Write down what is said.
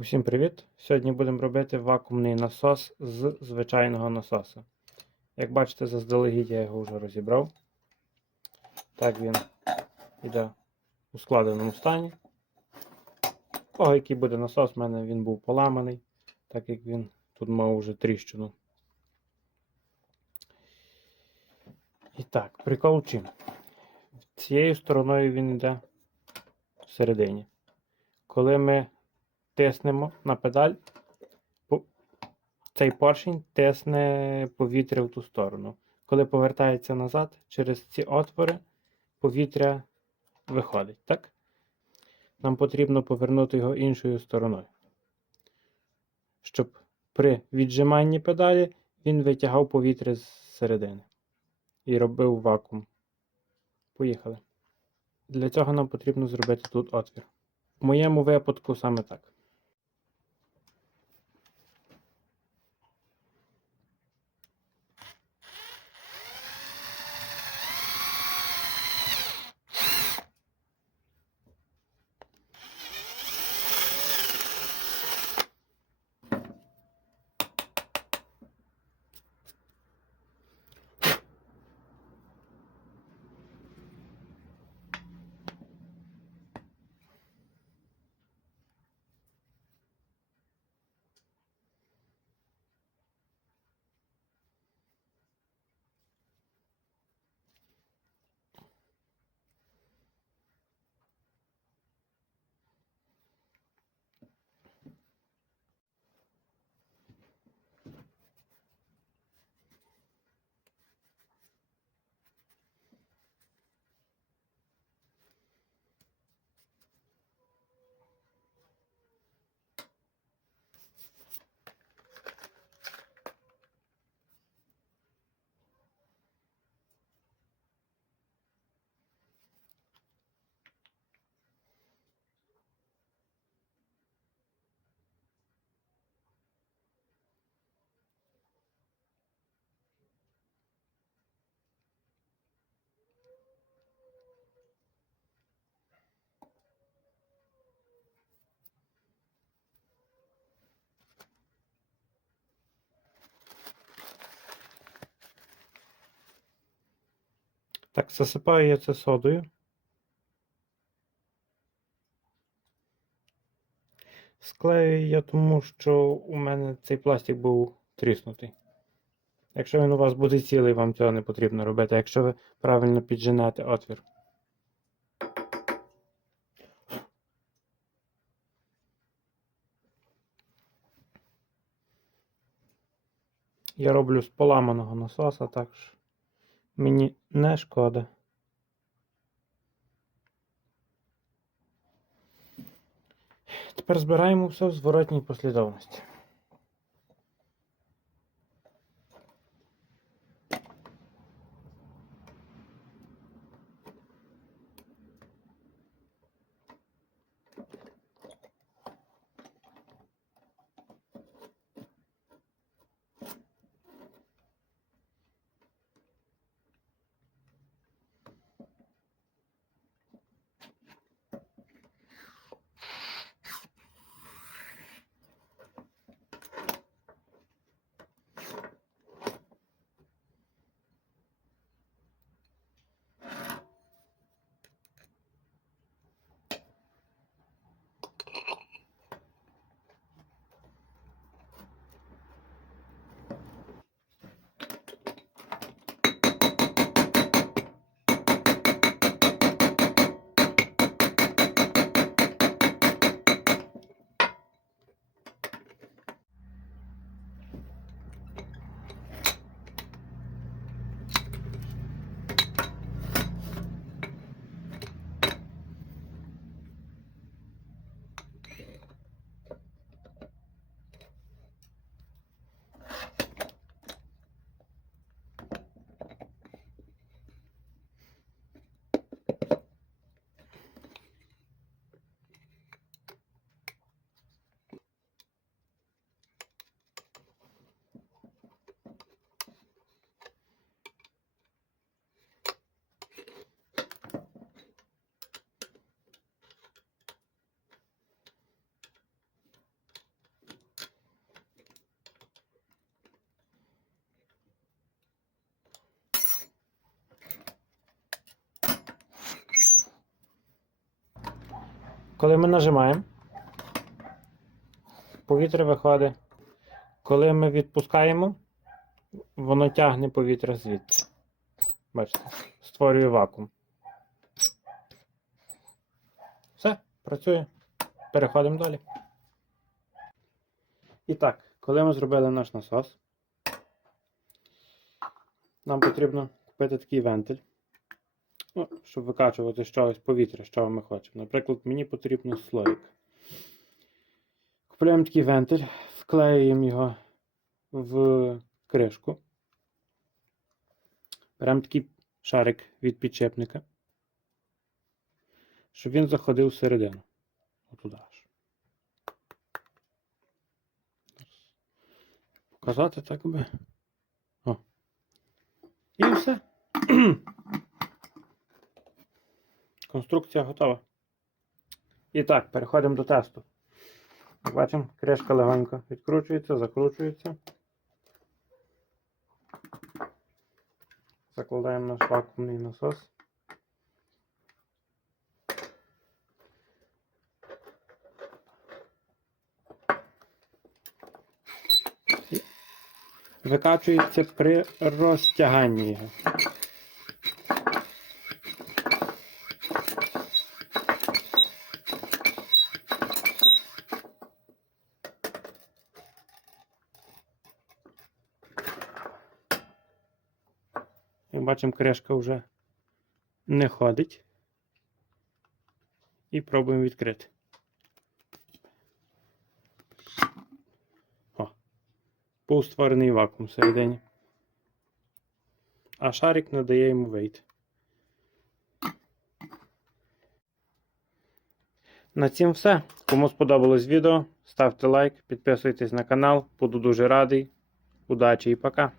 Усім привіт! Сьогодні будемо робити вакуумний насос з звичайного насоса. Як бачите, заздалегідь я його вже розібрав. Так він йде у складеному стані. Кого який буде насос, в мене він був поламаний, так як він тут мав уже тріщину. І так, прикол чим? Цією стороною він йде всередині. Коли ми тиснемо на педаль, цей поршень тисне повітря в ту сторону. Коли повертається назад, через ці отвори повітря виходить, так? Нам потрібно повернути його іншою стороною. Щоб при віджиманні педалі він витягав повітря з середини і робив вакуум. Поїхали. Для цього нам потрібно зробити тут отвір. В моєму випадку саме так. Так, засипаю я це содою. Склею я тому, що у мене цей пластик був тріснутий. Якщо він у вас буде цілий, вам цього не потрібно робити, якщо ви правильно підженете отвір. Я роблю з поламаного насоса, так що мені не шкода. Тепер збираємо все в зворотній послідовності. Коли ми нажимаємо, повітря виходить. Коли ми відпускаємо, воно тягне повітря звідти. Бачите, створює вакуум. Все, працює. Переходимо далі. І так, коли ми зробили наш насос, нам потрібно купити такий вентиль, щоб викачувати з чогось повітря, чого ми хочемо. Наприклад, мені потрібно слоїк. Купуємо такий вентиль, вклеюємо його в кришку. Беремо такий шарик від підчепника, щоб він заходив всередину. Отуда аж. Показати так би. О. І все. Конструкція готова. І так, переходимо до тесту. Бачимо, кришка легонько відкручується, закручується. Закладаємо наш вакуумний насос. Викачується при розтяганні його. Бачимо, кришка вже не ходить. І пробуємо відкрити. О, був створений вакуум всередині. А шарик не дає йому вийти. На цім все. Кому сподобалось відео, ставте лайк, підписуйтесь на канал. Буду дуже радий. Удачі і пока!